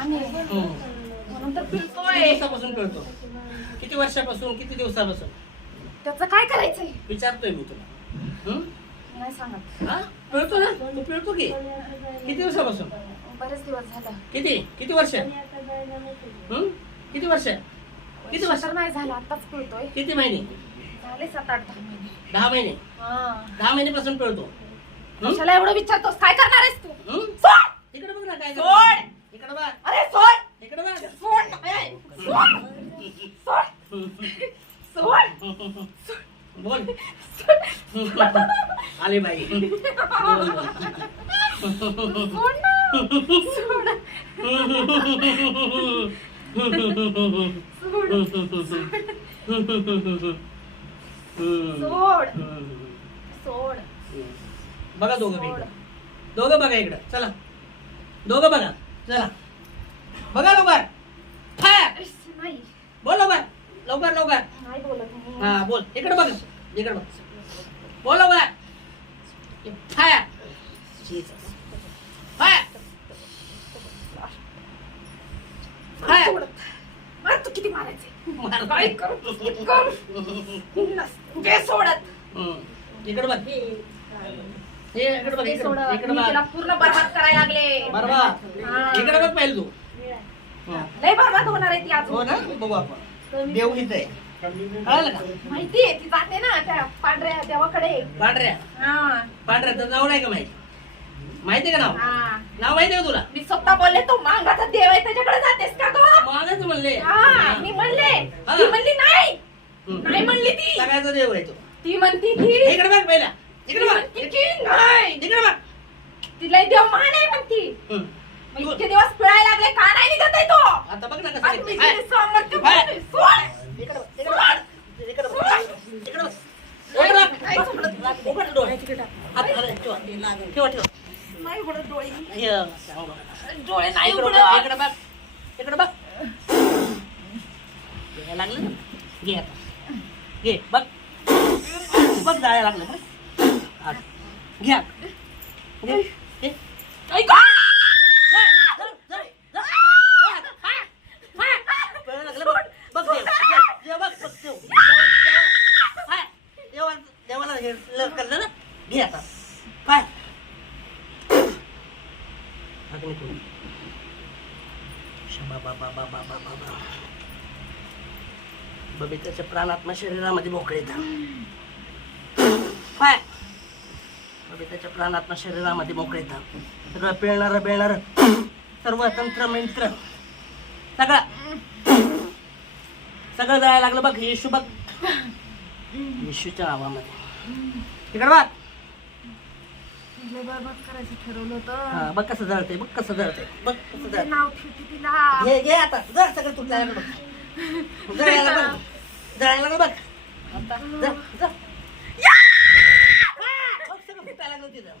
लहान आहे म्हणून तर किती पिळतोय. दिवसापासून पिळतो? किती वर्षापासून, किती दिवसापासून? त्याचं काय करायचंय विचारतोय मी तुला. नाही सांगत. हा पिळतो ना तू, पिळतो की किती दिवसापासून? बरेच दिवस झालं. किती किती वर्ष? किती वर्ष? किती वर्ष? तर नाही झालं, आताच पिळतोय. किती महिने? झाले 7-8 महिने. 10 महिने. हा 10 महिन्यापासून पिळतो. कशाला एवढं विचारतोस? काय करणार आहेस तू? सोड इकडे बघ ना काय करतो. सोड. इकडे बघ, अरे सोड इकडे बघ. सोड नाही. सोड सोड सोड बोल. आले बाई. बोल, बोल. सोड ना. सोड सोड सोड. बघा दोघं इकडं, दोघं बघा इकडं. चला दोघं बघा. चला बघा लवकर. फायर. नाही बोल लवकर, लवकर लवकर. नाही बोलत मी. हा बोल. इकडे बघ, इकडे बघ. बोल लवकर. फायर. फायर. फायर. मार तू, किती मारायचे? मार. काय करू? किती करू? घे सोडत. इकडे बघ. हे इकडे बघ, इकडे सोडत. इकडे मी तिला बघ. पूर्ण बरबाद करायला लागले. बरोबर. हा. इकडे बघ पाहिजे तू. लय बरबाद होणार आहे ती हो अजून. ना, बघू आपण. देव इथं आहे. कळालं का? माहितीये ती जाते ना त्या पांढऱ्या देवाकडे. पांढऱ्या हा पांढऱ्या तर नाव नाही का माहिती? माहितीये का नाव? हा. नाव माहितीये का तुला? मी स्वतः बोलले, तो मांगाचा देव आहे त्याच्याकडे जातेस का गं? मागाच म्हणले. हा मी म्हणले. हा. ती म्हणली नाही. नाही म्हणली ती. सगळ्याचा देव आहे तो. ती म्हणती की इकडे बघ पहिला. ती इकडे बघ. म्हणती की नाही. इकडे बघ. तिला देव मान आहे म्हणती. हम्म. मग इतके दिवस पिळायला लागले, का नाही निघत आहे तो? आता बघ ना कसं आता मी आहे. तिला सांगत की हाय. बोलली, सोड. इकडे बघ, इकडे बघ. इकडे बघ. इकडे बघ. इकडे बघ. नाही सोडत. उघड डोळे. हात खाली ठेवा. ठेवा ठेवा. नाही उघडत डोळे. हे सांग बघ. डोळे नाही इकडे बघ, उघडत. इकडे बघ. इकडे बघ. घ्यायला लागलं ना? घे आता. घे बघ. बघ जायला लागलं बघ. हा. घ्या. घे. घे. ऐका. जा, जा, जा, जा. हा. हा. कळलं लागलं बघ. बघ देव. देव बघ. बघ देव. हा. देवाला हे करलं ना? घे आता. काय? अग्नी करू. शबा बाबा बाबा बाबा बाबा. बबिताच्या प्राणात्मा शरीरामध्ये मोकळे येतात. काय? बबिताच्या प्राणात्मा शरीरामध्ये मोकळे येतात. सगळं पिळणारं बेळणारं सर्व तंत्र मंत्र सगळं सगळं जायला लागलं बघ. येशू बघ. येशूच्या नावामध्ये. इकडे बघ. लय बरबाद करायचं ठरवलं होतं. हा बघ कसं जळतंय. बघ कसं जळतंय. बघ कसं ते जळतंय. नाव ठेवते तिला. घे घे आता. जळ सगळं तुटलं बघ. जळायला बघ. जळायला बघ. जळ जळ. बघ सगळं फुटायला लागलं तिथं.